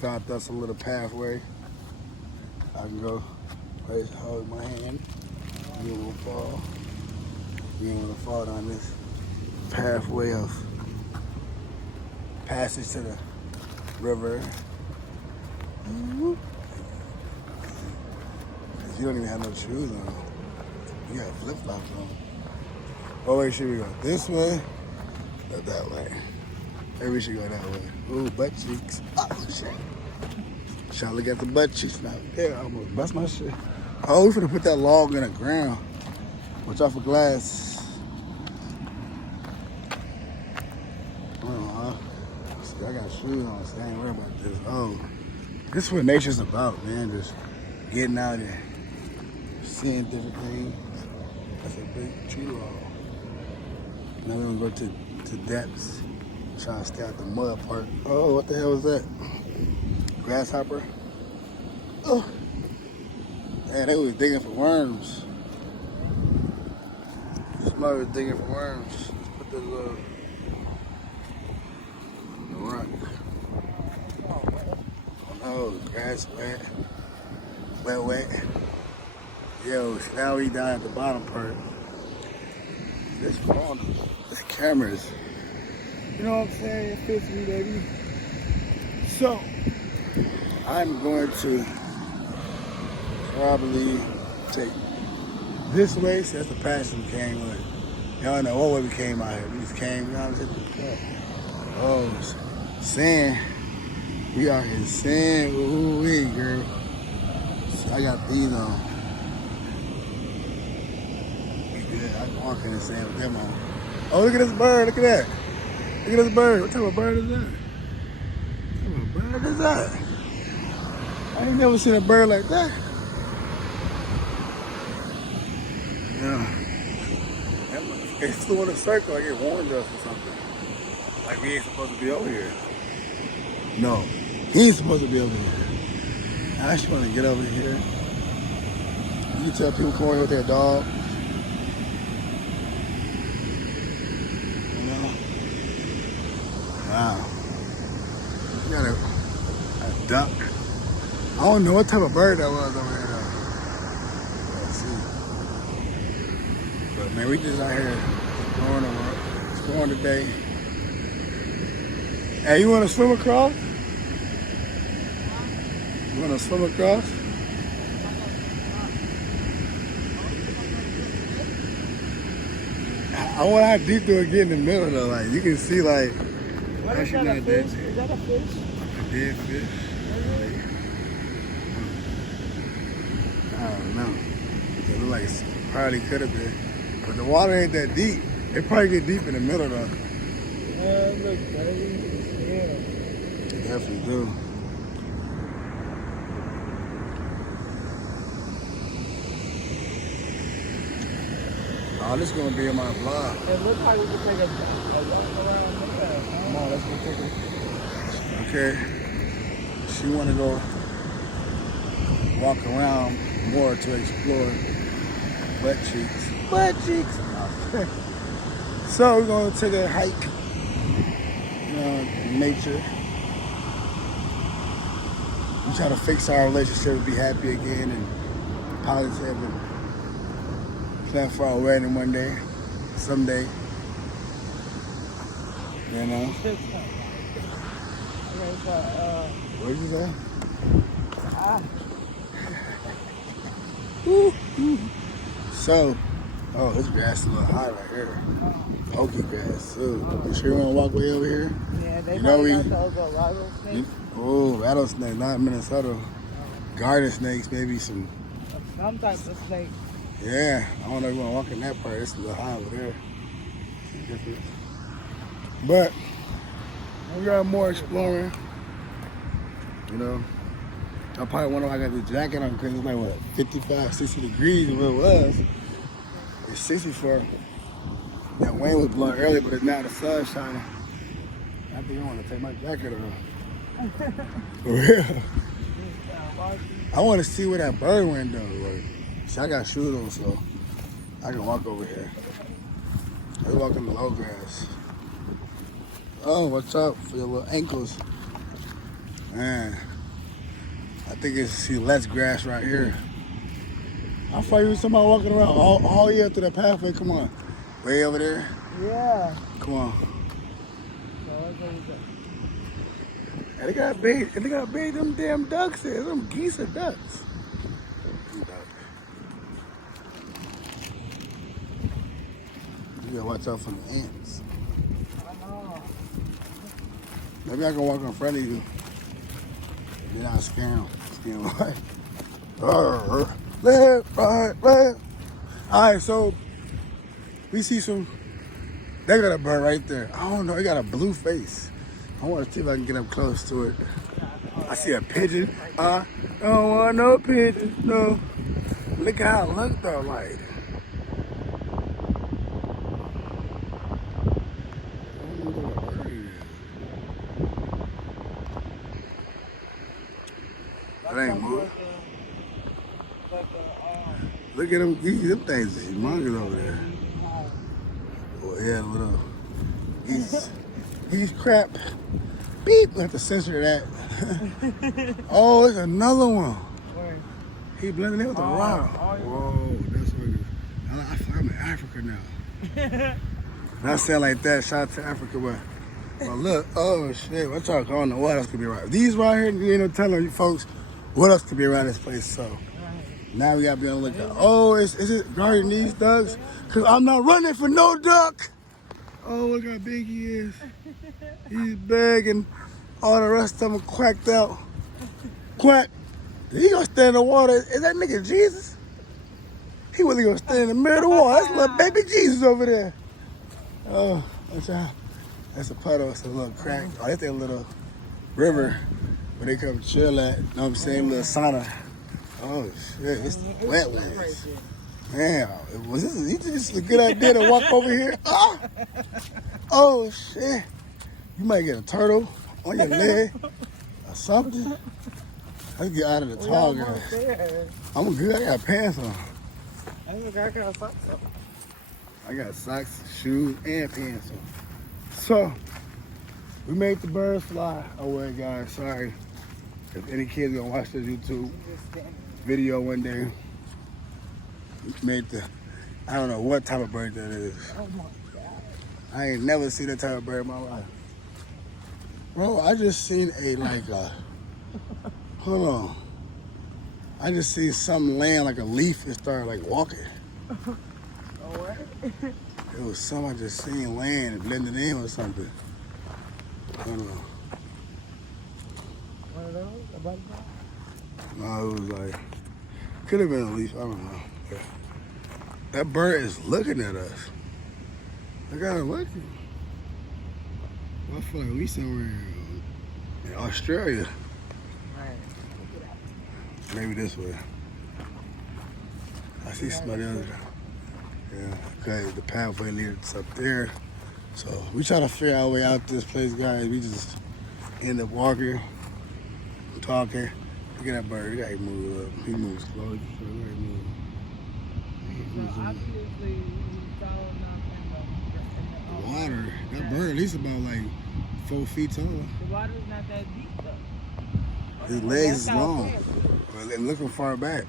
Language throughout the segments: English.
found us a little pathway. I can go place, hold my hand. You won't fall. You don't want to fall down this pathway of passage to the river. You don't even have no shoes on. You got flip-flops on. Oh wait, should we go this way or that way? Maybe we should go that way. Ooh, butt cheeks. Oh shit. Trying to look at the butt cheeks now. There, I almost bust my shit. Oh, we finna put that log in the ground. Watch out for glass. See, I got shoes on, so I ain't worried about this. Oh, this is what nature's about, man. Just getting out there, seeing different things. That's a big tree log. Now we're gonna go to depths, trying to stay out the mud part. Oh, what the hell was that? Grasshopper? Oh, man, they was digging for worms. Somebody was digging for worms. Let's put this little rock. Oh, grass wet. Wet. Yo, so now we down at the bottom part. This phone, this camera's, you know what I'm saying? It fits me, baby. So, I'm going to probably take this way. So that's the path we came with. Y'all know what way we came out here. We just came, you know what I'm saying? Oh, sand. We out here sand. Ooh-wee, girl. So I got these on. I can walk in the sand with them on. Oh, look at this bird. Look at that. Look at this bird. What type of bird is that? What type of bird is that? I ain't never seen a bird like that. Yeah. It flew in a circle like it warned us or something. Like we ain't supposed to be over here. No, he ain't supposed to be over here. I actually want to get over here. You can tell people come over here with their dog. Wow. You got a duck. I don't know what type of bird that was over here though. Let's see. But man, we just out here exploring today. Hey, you want to swim across? You want to swim across? I wonder how deep do it get in the middle though. Like you can see like. What is that, a fish? Is that a fish? A dead fish? I don't know. It looked like it probably could have been. But the water ain't that deep. It probably get deep in the middle though. Yeah, it looks dirty. Yeah. It definitely do. Oh, this is gonna be in my vlog. It looks like we could take a walk around. Come on, let's go take it. Okay. She want to go walk around more to explore butt cheeks. Butt cheeks. So we're going to take a hike. You know, in nature. We try to fix our relationship and be happy again and positive and plan for our wedding one day, someday. You know? What did you say? So, oh, this grass is a little high right here. Oaky grass. So, you sure you want to walk way over here? Yeah, they you know we. got those rattlesnakes. Oh, rattlesnake, not in Minnesota. Garden snakes, maybe some. Some type of snake. Yeah, I don't know if you want to walk in that part. It's a little high over there. But we got more exploring. You know, I probably wonder why I got the jacket on because it's like what 55, 60 degrees where it was. It's 64. That wind was blowing earlier, but it's now the sun shining. I think I want to take my jacket off. For real. I want to see where that bird went though. Like, see, I got shoes on, so I can walk over here. Let's walk in the low grass. Oh, watch out for your little ankles. Man, I think it's see less grass right here. I thought you was somebody walking around all the way up to the pathway. Come on. Way over there. Yeah. Come on. So that's what we got. And they got bait them damn ducks there. Them geese or ducks. You gotta watch out for the ants. I know. Maybe I can walk in front of you. Then I'll scam. Scam right. Left, right, left. Alright, so we see some. They got a bird right there. I don't know, it got a blue face. I want to see if I can get up close to it. I see a pigeon. I don't want no pigeons, no. Look how it looks though, like. That ain't moving. Look at them geese. Them things is humongous over there. Oh yeah, little geese crap. Beep. We have to censor that. Oh, it's another one. Where? He blended in with the rock. Whoa, that's what it is. I feel I'm in Africa now. When I sound like that, shout out to Africa, but look, oh shit, what y'all calling? What else could be around? These right here, you ain't no telling you folks what else could be around this place. So now we gotta be on the lookout. Oh, is it guarding these ducks? Cause I'm not running for no duck. Oh, look how big he is. He's big and all the rest of them quacked out. Quack. He gonna stand in the water. Is that nigga Jesus? He wasn't gonna stand in the middle of the water. That's little baby Jesus over there. Oh, that's a puddle. It's a little crack. Oh, that's that little river where they come chill at. You know what I'm saying? Little sauna. Oh shit, it's the wetlands. Man, was this just a good idea to walk over here? Ah! Oh shit. You might get a turtle on your leg or something. Let's get out of the tall grass. I'm good. I got pants on. I got socks on. I got socks, shoes, and pants on. So, we made the birds fly away, guys. Sorry. If any kids gonna watch this YouTube video one day, we made I don't know what type of bird that is. Oh my God. I ain't never seen that type of bird in my life. Bro, I just seen hold on. I just see something laying like a leaf and started like walking. Oh, what? It was something I just seen laying and blending in with something. Hold on. One of those? A butterfly? No, it was like, could have been a leaf, I don't know. Yeah. That bird is looking at us. Look at it looking. Well, I feel like we somewhere in Australia. Right. Maybe this way. I see somebody else. Yeah, okay, the pathway leads up there. So we try to figure our way out this place, guys. We just end up walking, talking. Look at that bird. He move up. He moves slowly. So obviously he's following up in the Water. That bird at least about like 4 feet tall. The water's not that deep though. His legs is long. Well, and looking far back.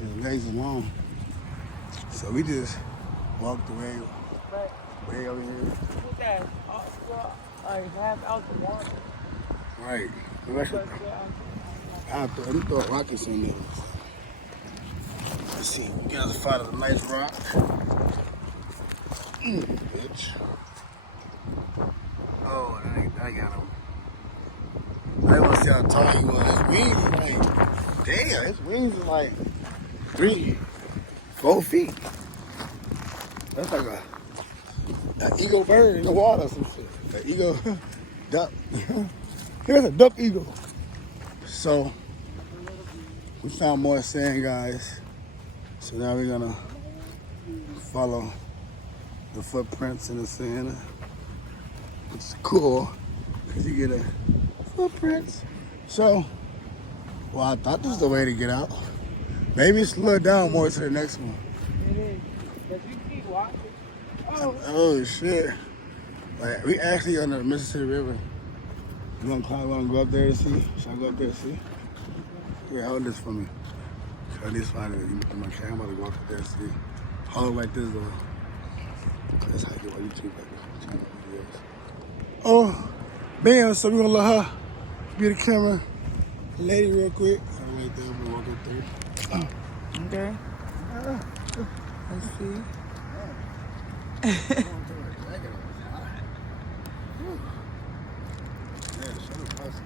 His legs is long. So we just walked away, way over here. Look at that. Like half out the water. Right. Let me throw rockets in there. Let's see. We got to find a nice rock. Bitch. Oh, I got him. I didn't want to see how tall he was. His wings is like, damn, his wings is like 3-4 feet. That's like an eagle bird in the water or some shit. An eagle duck. Here's a duck eagle. So, we found more sand, guys. So now we're gonna follow the footprints in the sand, which is cool, because you get a footprints. So, well, I thought this was the way to get out. Maybe slow down more to the next one. It is. But you keep walking. Oh shit. Like, we actually on the Mississippi River. You want to climb? You want to go up there to see? Should I go up there to see? Here, hold this for me. I need to find it. I'm about to walk up there and see. Hold it like this though. That's how I get on YouTube. Like, oh, bam! So we gonna let her be the camera lady real quick. All right there, I'm gonna walk up through. Okay. Let's see. Yeah, show the muscles.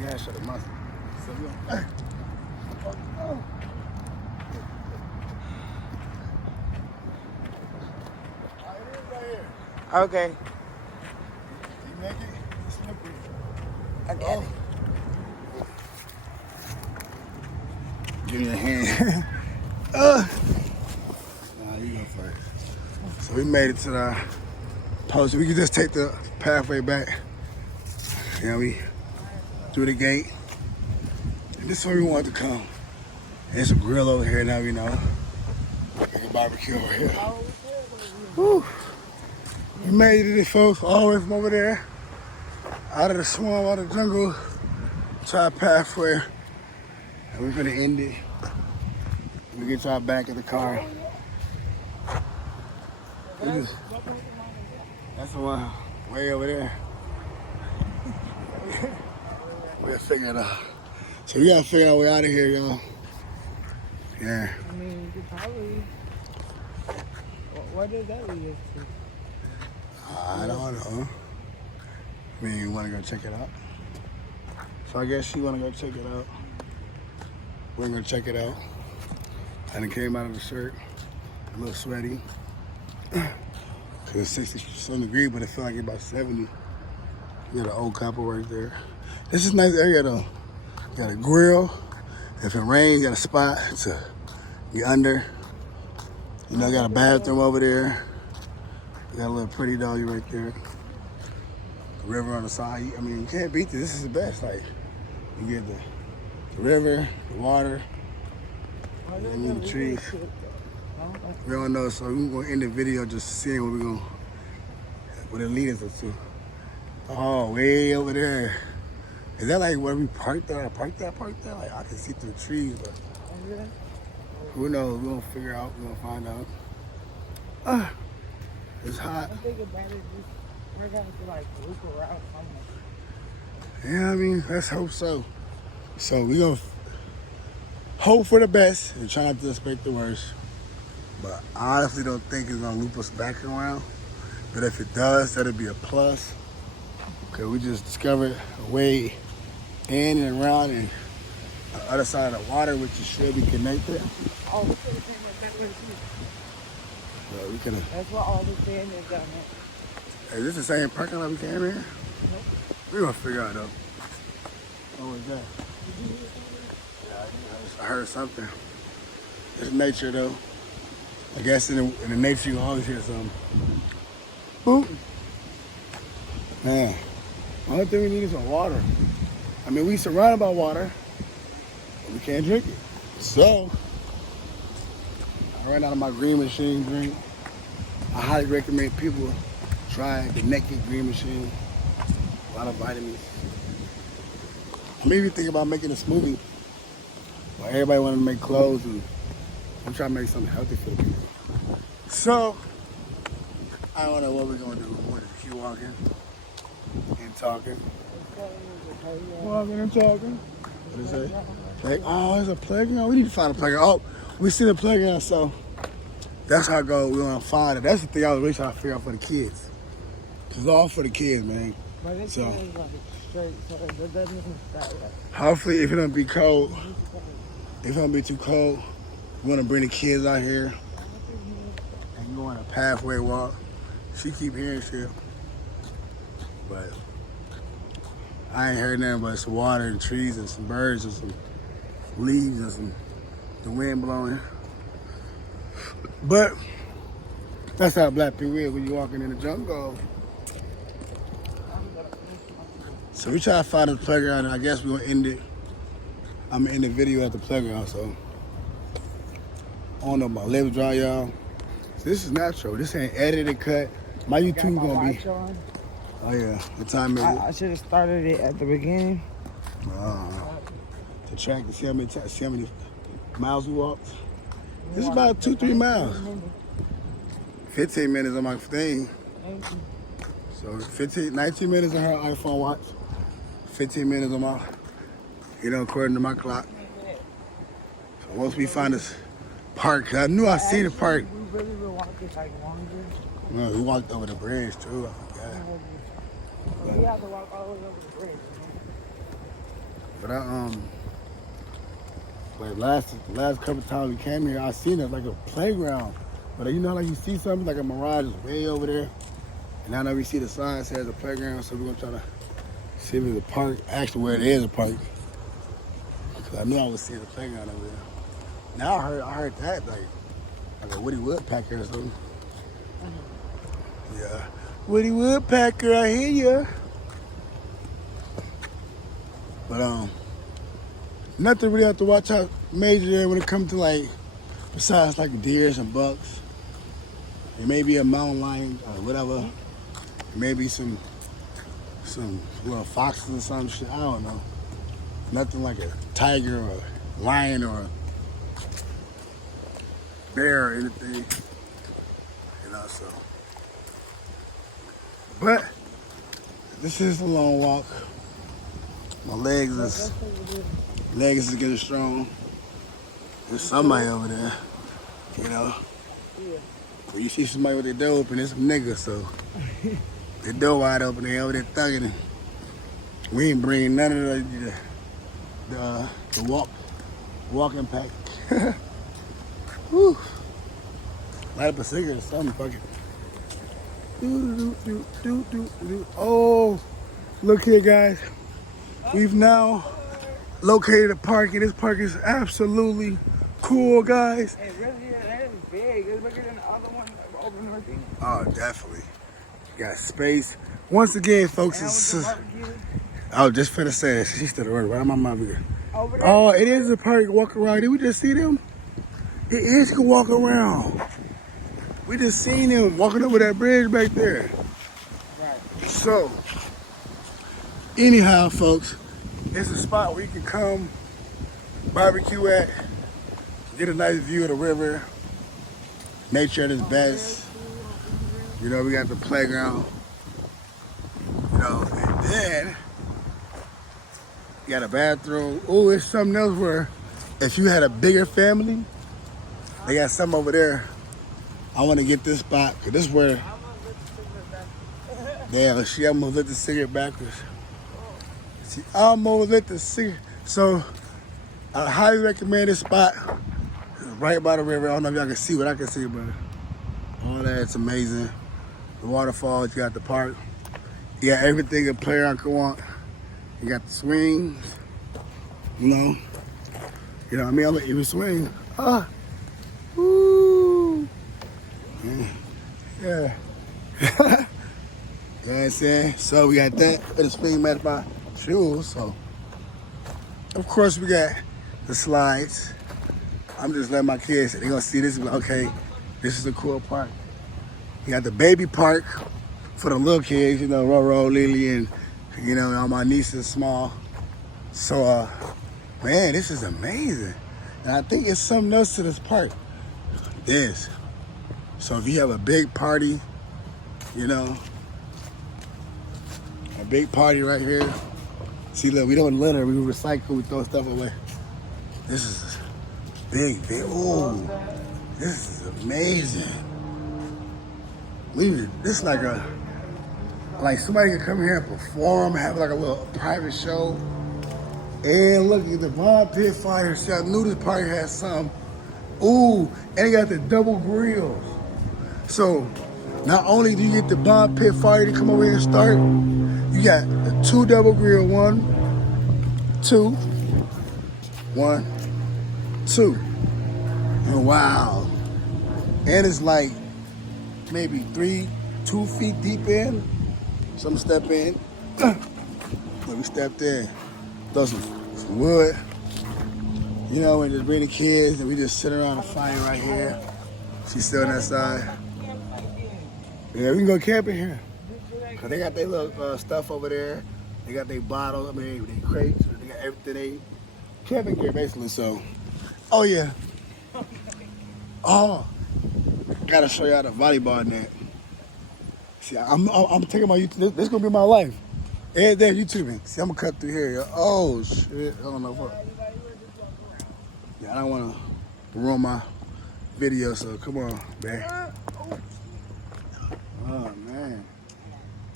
Yeah, show the muscles. So we gonna. Oh. Okay. You make it? It's slippery. I got it. Give me a hand. Nah, you go first. So we made it to the post. We can just take the pathway back. Yeah, we through the gate. And this is where we want to come. There's a grill over here now, you know. There's a barbecue over here. Whew. We made it, folks, all the way from over there. Out of the swamp, out of the jungle, to our pathway. And we're gonna end it. We get to our back of the car. That's the one way over there. We'll figure it out. So we gotta figure our way out of here, y'all. Yeah. I mean, you could probably. What does that lead us to? I don't know. I mean, you wanna go check it out? So I guess you wanna go check it out. We're gonna check it out. I done came out of the shirt, a little sweaty. Cause it's 60 degrees, but it felt like it's about 70. You got an old copper right there. This is a nice area though. You got a grill. If it rains, you got a spot to be under. You know, got a bathroom over there. You got a little pretty doggy right there. The river on the side. I mean, you can't beat this. This is the best. Like, you get the river, the water, and the trees. We don't know, so we're gonna end the video just seeing what it leads us to. Oh, way over there. Is that like where we parked there? Parked there? Like I can see through the trees, but who knows? We're gonna figure out. We're gonna find out. It's hot. I'm thinking about it. We're going to like loop around somewhere. Yeah, I mean, let's hope so. So we're gonna hope for the best and try not to expect the worst. But I honestly don't think it's gonna loop us back around. But if it does, that'll be a plus. Cause we just discovered a way in and around and on the other side of the water, which is should be connected. Oh, we could have came up that way too. So we could have. That's what all the sand is down there. Is this the same parking lot we came in? Nope. We're gonna figure out though. What was that? Yeah, I heard something. It's nature though. I guess in the nature you always hear something. Boop. Man, the only thing we need is some water. I mean, we surrounded by water, but we can't drink it. So, I ran out of my green machine drink. I highly recommend people try the Naked Green Machine. A lot of vitamins. I'm even thinking about making a smoothie. Well, everybody want to make clothes, and I'm trying to make something healthy for the people. So, I don't know what we're going to do. We're going to keep walking and talking. Walking and talking. What is it? Like, oh, there's a playground. We need to find a playground. Oh, we see the playground, so that's how I go. We're going to find it. That's the thing I was really trying to figure out for the kids. It's all for the kids, man. But it's So, like straight, so it doesn't even start yet. hopefully, if it don't be cold, if it don't be too cold, we want to bring the kids out here and go on a pathway walk. She keep hearing shit, but I ain't heard nothing but some water and trees and some birds and some leaves and some the wind blowing. But that's how black people is when you're walking in the jungle. So we try to find a playground, and I guess we're gonna end it. I'm gonna end the video at the playground, so I don't know, my lips dry, y'all. So this is natural. This ain't edited cut. My YouTube gonna be. Oh yeah, what time is it? I should have started it at the beginning. The track to see how many miles we walked. It's about 2-3 miles. 15 minutes on my thing. So 19 minutes on her iPhone watch. 15 minutes on my, according to my clock. So once we find this park, I knew I seen the park. We really been walking like longer. No, we walked over the bridge too. I forgot. We have to walk all the way over the bridge. But like last couple times we came here, I seen it like a playground. But like you see something like a mirage is way over there. And now that we see the sign says a playground, so we're gonna try to see if it's a park. Actually, where it is a park. Cause I knew I was seeing the playground over there. Now I heard that like a Woody Woodpecker or something. Yeah, Woody Woodpecker, I hear ya. But nothing really have to watch out major there when it comes to besides like deers and bucks. It may be a mountain lion or whatever. Maybe some little foxes or some shit. I don't know. Nothing like a tiger or a lion or a bear or anything. So. But this is a long walk. My legs is getting strong. There's somebody over there, Yeah. When you see somebody with their door open, it's some niggas, so their door wide open, they over there thugging. We ain't bringing none of the walking pack. Whew. Light up a cigarette or something, fuck it. Oh, look here, guys. We've now located a park, and this park is absolutely cool, guys. It really is. It is big. It's bigger than the other one over in Northeast. Oh, definitely. You got space. Once again, folks, I was just finna say this. She's still the word right on my mouth again. Over there? Oh, it is a park. Walk around. Did we just see them? It is to walk around. We just seen him walking over that bridge back there. Right. So, anyhow, folks, it's a spot where you can come barbecue at, get a nice view of the river, nature at its best. We got the playground. And then you got a bathroom. Oh, it's something else where if you had a bigger family, they got some over there. I want to get this spot, because this is where, damn, she almost lit the cigarette backwards. She almost lit the cigarette. So, I highly recommend this spot. It's right by the river. I don't know if y'all can see what I can see, but all that's amazing. The waterfalls, you got the park. You got everything a player could want. You got the swings, You know what I mean? I'm gonna even swing. Woo. Yeah. You know what I'm saying? So we got that. It's being met by shoes. So of course we got the slides. I'm just letting my kids, they're gonna see this and be like, okay, this is a cool park. You got the baby park for the little kids, Roro, Lily, and all my nieces small. So man, this is amazing. And I think it's something else to this park. This. So if you have a big party, a big party right here. See, look, we don't litter, we recycle, we throw stuff away. This is big. Ooh, this is amazing. This is like somebody can come here and perform, have like a little private show. And look at the Von Pit Fire. See, I knew this party had some. Ooh, and they got the double grills. So not only do you get the Von Pit Fire to come over here and start, you got the 2 double grill, 1, 2, 1, 2. And wow. And it's like maybe 2 feet deep in. So I'm gonna step in. When we stepped in, throw some wood, and just bring the kids, and we just sit around the fire right here. She's still on that side. Yeah, we can go camping here. Cause they got their little stuff over there. They got their bottles. I mean, they crates. They got everything they camping gear basically. So, oh yeah. Oh, gotta show y'all the volleyball net. See, I'm taking my YouTube. This gonna be my life. Every day YouTubing. See, I'm gonna cut through here. Yo. Oh shit! I don't know what. Yeah, I don't wanna ruin my video. So come on, man. Oh man,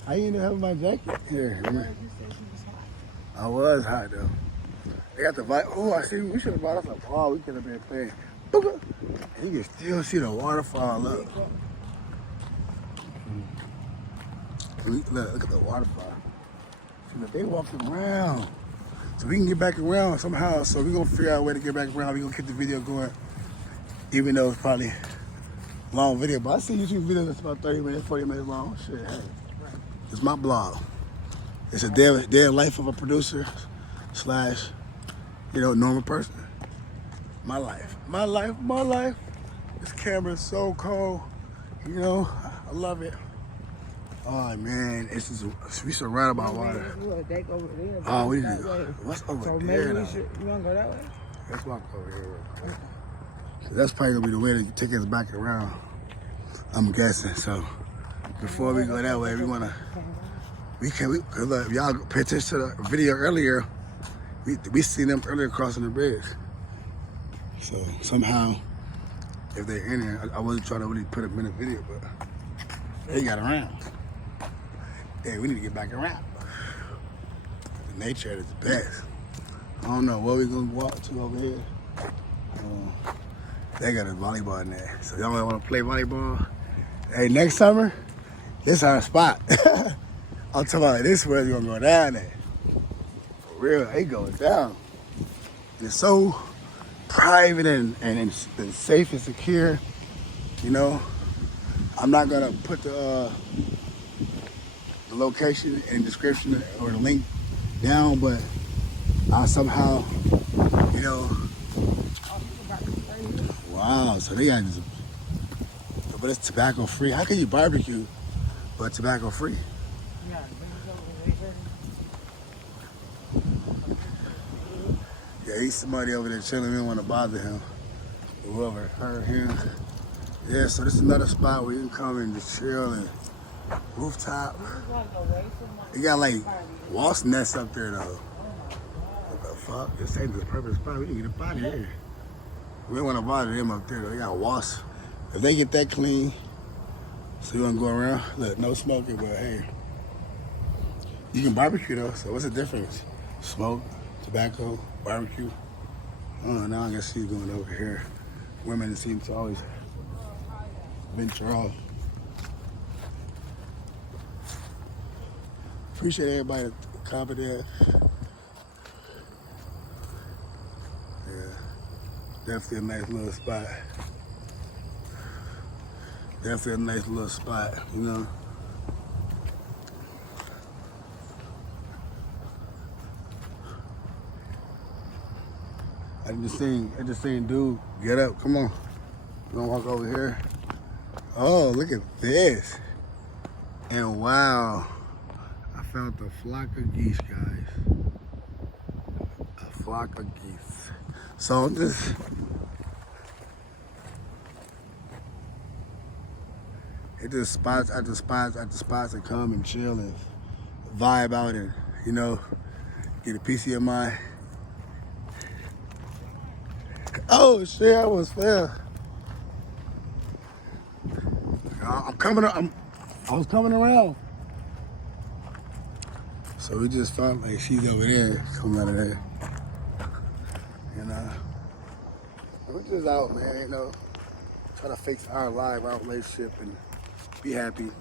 how you end up having my jacket here? I was hot though. They got the vibe. Oh, I see. We should have brought us a ball. We could have been playing. And you can still see the waterfall up. Look at the waterfall. See, look, they walking around. So we can get back around somehow. So we're going to figure out a way to get back around. We're going to keep the video going. Even though it's probably a long video. But I see YouTube videos that's about 30 minutes, 40 minutes long. Shit, hey. It's my blog. It's a day life of a producer / normal person. My life. My life. My life. This camera is so cold. You know, I love it. Oh man, we surrounded by water. Oh, we need to. What's over So there? maybe you wanna go that way? Let's walk over here real quick. That's probably gonna be the way to take us back around. I'm guessing. So before we go that way, we wanna. Cause look, if y'all pay attention to the video earlier, we seen them earlier crossing the bridge. So somehow, if they're in there, I wasn't trying to really put them in the video, but they got around. Hey, we need to get back around. The nature is the best. I don't know what we're gonna walk to over here. They got a volleyball in there. So y'all might wanna play volleyball. Hey, next summer, this our spot. I'm talking about this where it's gonna go down there. For real, it goes down. It's so private and safe and secure. You know, I'm not gonna put the location and description or the link down, but I somehow, wow, so they got this, but it's tobacco free. How can you barbecue but tobacco free? Yeah, he's somebody over there chilling. We don't want to bother him. Whoever heard him. Yeah, so this is another spot where you can come and just chill and rooftop. You got like wasp nests up there though. What the fuck? This ain't the perfect spot. We need to get up out of here. We don't want to bother them up there though. They got wasps. If they get that clean, so you want to go around? Look, no smoking, but hey, you can barbecue though. So what's the difference? Smoke, tobacco, barbecue. Oh, now I guess she's going over here. Women seem to always venture off. Appreciate everybody that commented. Yeah, definitely a nice little spot. Definitely a nice little spot, you know. I just seen dude get up. Come on, we're gonna walk over here. Oh, look at this! And wow. I found a flock of geese, guys. A flock of geese. So this, it just spots after spots after spots and come and chill and vibe out and, get a piece of your mind. Oh shit, I was fair. I was coming around. So we just found like she's over there, coming out of there. We're just out, man, trying to fix our life, our relationship, and be happy.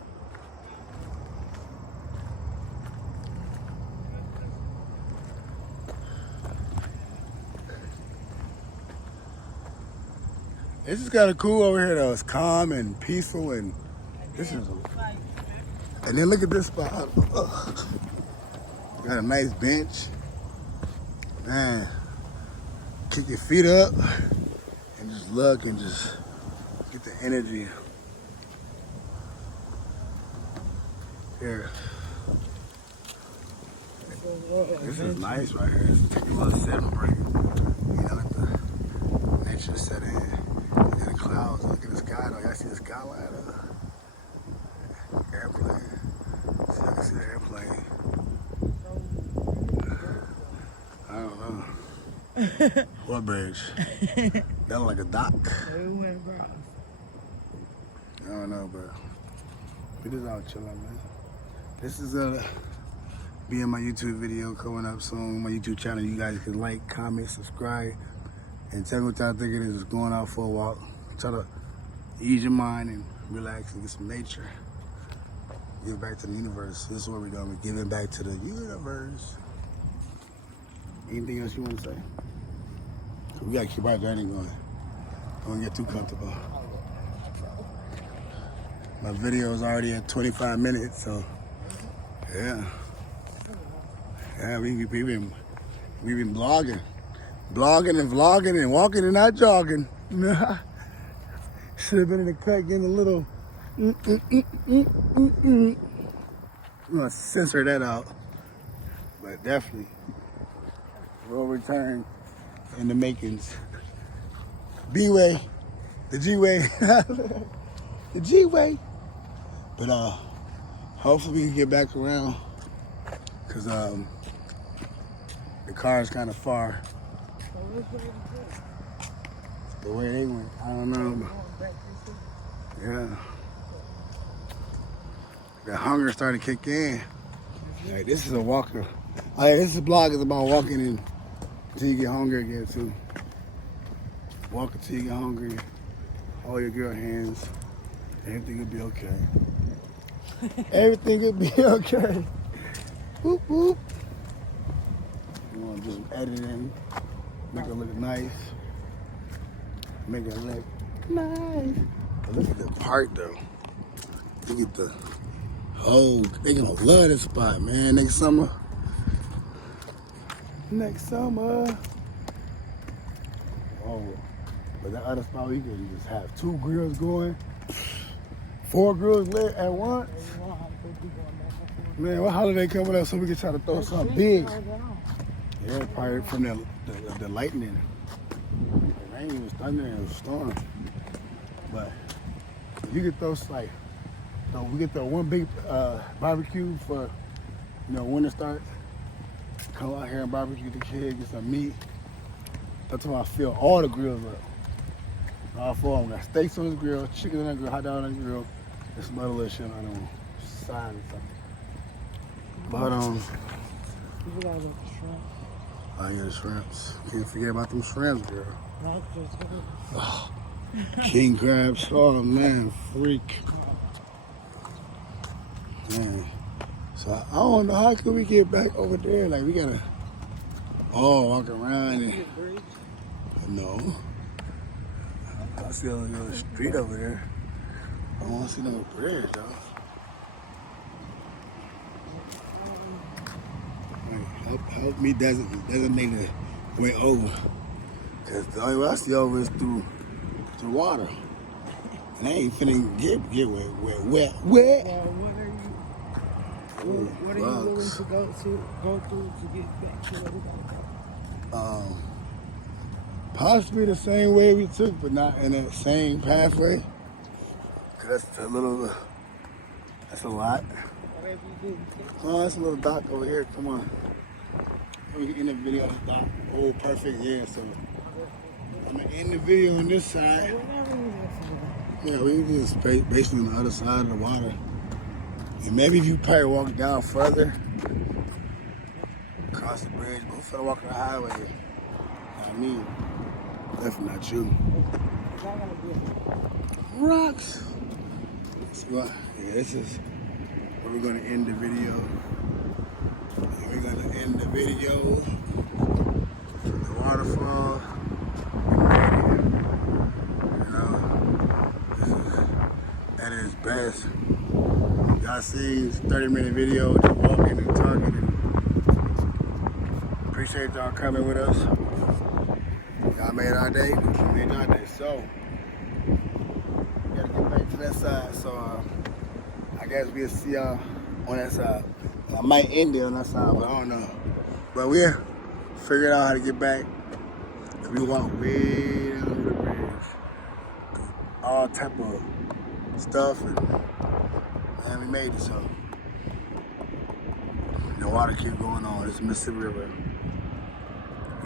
This is kind of cool over here, though. It's calm and peaceful, and and then look at this spot. Got a nice bench. Man, kick your feet up and just look and just get the energy. Here. This is nice right here. Let's take a little sitting break. You know, let the nature set in. Look at the clouds. Look at the sky though. Y'all see the skyline? Airplane. See, I can see the airplane. I don't know. What bridge? That look like a dock. I don't know, but we just out chilling, man. This is be in my YouTube video coming up soon. My YouTube channel. You guys can like, comment, subscribe, and tell me what y'all think it is. Going out for a walk. Try to ease your mind and relax and get some nature. Give back to the universe. This is what we're doing. We're giving back to the universe. Anything else you want to say? We gotta keep our journey going. Don't get too comfortable. My video is already at 25 minutes, so yeah. Yeah, we've been blogging and vlogging and walking and not jogging. Should have been in the cut getting a little. I'm gonna censor that out, but definitely will return in the makings. B-way, the G-way, the G-way. But hopefully we can get back around, cause the car is kind of far. The way they went, I don't know. Yeah. The hunger started to kick in. Like, this is a walker. This vlog is about walking until you get hungry again too. Walk until you get hungry. Hold your girl hands. Everything will be okay. Everything will be okay. Whoop whoop. You want to do some editing, make it look nice. Make it look nice. But look at the park though. Look at the whole, they gonna love this spot, man. Next summer. Oh, but that other spot we can just have 2 grills going, 4 grills lit at once. Man, what holiday coming up so we can try to throw something big? Yeah, probably from the lightning. The rain was thunder and it was storm. But you could throw like, we get the one big barbecue for, winter starts. Come out here and barbecue the kids, get some meat. That's why I fill all the grills up. All 4 of them. Got steaks on the grill, chicken on the grill, hot dog on the grill, and some other little shit on the side and stuff. But You gotta get the shrimp. I get the shrimps. Can't forget about them shrimps, girl. Not just Oh, king crabs. Oh man, freak. Man. So I don't know, how could we get back over there? Like, we gotta walk around and no. I see a little street over there. I don't want to see no bridge though. Help me designate the way over. Cause the only way I see over is through water. And I ain't finna get wet. Well, what are you willing to go through to get back to where we gotta go? Possibly the same way we took, but not in that same pathway. Cause that's a lot. Whatever you do. Oh, that's a little dock over here. Come on. We can end the video on the dock. Oh, perfect. Yeah, so I'm gonna end the video on this side. Yeah, we can just basically on the other side of the water. And maybe if you probably walk down further, across the bridge, but who's gonna walk on the highway? Not me. Definitely not you. Rocks. See what? Yeah, this is where we're gonna end the video. And we're gonna end the video. The waterfall. At its best. Y'all see this 30-minute video just walking and talking. Appreciate y'all coming with us. Y'all made our day. We made our day. So we gotta get back to that side. So I guess we'll see y'all on that side. I might end it on that side, but I don't know. But we figured out how to get back. We walked way down to the bridge. All type of stuff, and we made it. So the water keep going on. It's the Mississippi River.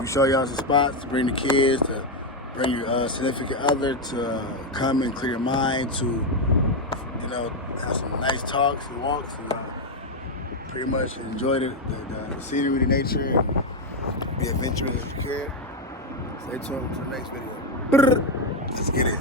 We show y'all some spots to bring the kids, to bring your significant other to come and clear your mind, to, you know, have some nice talks and walks, and pretty much enjoy the scenery, the nature, and be adventurous as you can. Stay tuned to the next video. Let's get it.